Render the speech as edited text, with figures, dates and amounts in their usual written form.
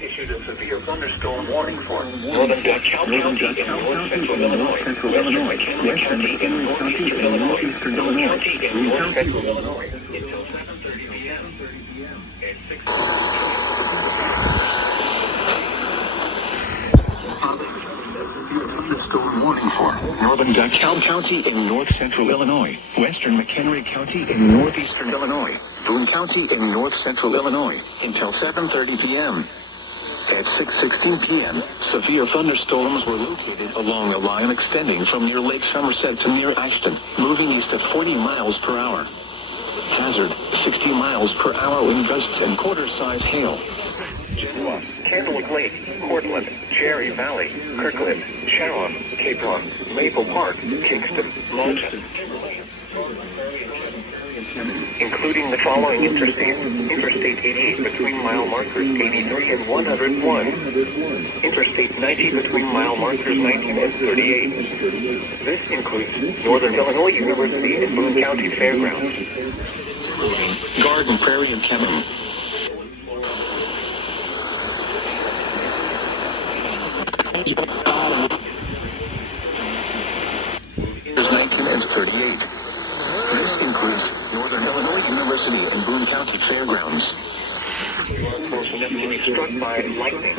issued a severe thunderstorm warning for northern DeKalb County in north central Illinois, western McHenry County in northeastern Illinois, Boone County in north central Illinois until 7:30 p.m. At 6. Thunderstorm warning for northern DeKalb County in north central Illinois, western McHenry County in northeastern Illinois, Boone County in north central Illinois until 7:30 p.m. At 6:16 p.m., severe thunderstorms were located along a line extending from near Lake Somerset to near Ashton, moving east at 40 miles per hour. Hazard, 60 miles per hour wind gusts and quarter-size hail. Genoa, Candlewood Lake, Cortland, Cherry Valley, Kirkland, Sharon, Capron, Maple Park, Kingston, Malta. Including the following interstates: Interstate 88 between mile markers 83 and 101, Interstate 90 between mile markers 19 and 38. This includes Northern Illinois University and Boone County Fairgrounds. Garden Prairie and Kemin. Is 19 and 38. This includes Northern Illinois University and Boone County Fairgrounds. Personnel to be struck by lightning.